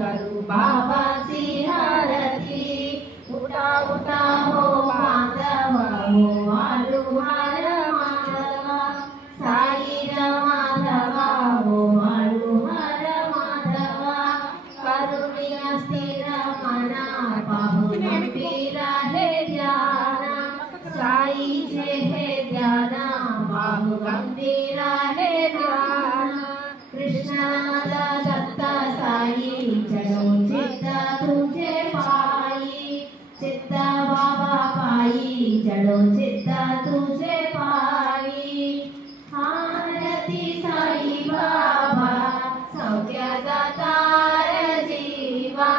करू बाबाची आरती। उठा उठा हो बांधव हो आलू हर माधवा, साई माधवा हो आलू हर माधवा। करुणिया स्थिर मना पाहून फिरा हे ध्याना, साई जे हे ध्याना बाहु गंभीरा हे ध्याना। कृष्णानंद दत्त साई चलो चित्त तुझे पाई, चित्त बाबा पाई चलो चित्त तुझे पाई। आरती साई बाबा सौख्याचा तार जीवा,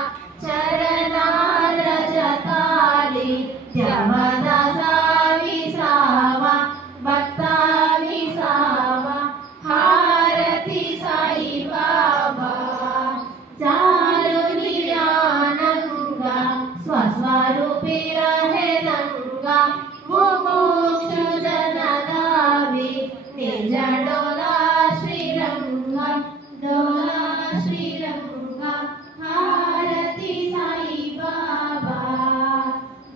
चरणार जताली देवदासा विसावा, भक्ता विसावा। आरती साई बाबा चारुनी आनंगा, स्वस्वरूपी रहे नंगा। मुमुक्षु जन दावी निज डोला श्रीरंगा, डोला श्रीरंगा। आरती साई बाबा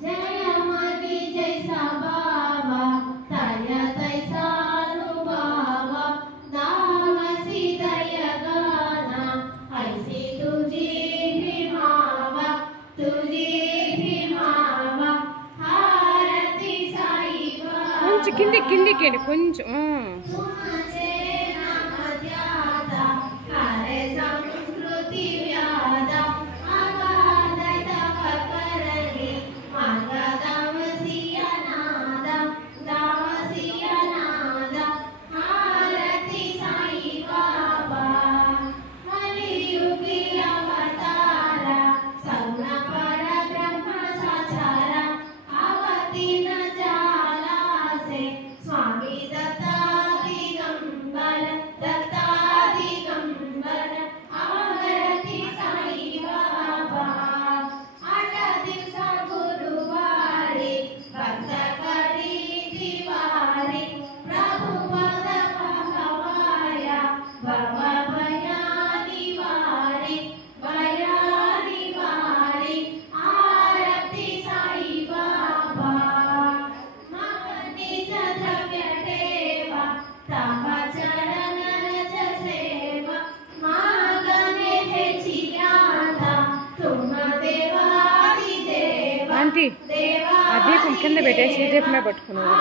जय मदी जैसा बाबा, तय तैसा अनुभवा। नामसी दय गाना ऐसी तुझी भीमावा, तुझी भीमावा। आरती साई बाबा కొంచెం కిందికి కొంచెం तुमचे नाम ध्याता, हरे संस्कृती व्यादा। आगादैत करली मागा दावसिया नादा, दावसिया नादा। आरती साई बाबा कलियुगी अवतारा, सगुण परब्रह्म साचारा। अवतीर्ण जाला से स्वामी दत्ता दिगंबर, दत्ता दिगंबर। आरती साई बाबा 8 दिवसा गुरुवारी, भक्त करी दिवारी। प्रभु पद पहवाया भव भया निवारी, भया निवारी। आरती साई बाबा मग निज द्रव्य ठेवा, तव चरण रज सेवा। मागणे हेची ध्याता, तुम देवादी देवा, ఆంటీ देवा ఆ దీపం కింద పెట్టేసి దీపమే పట్టుకున్నావు.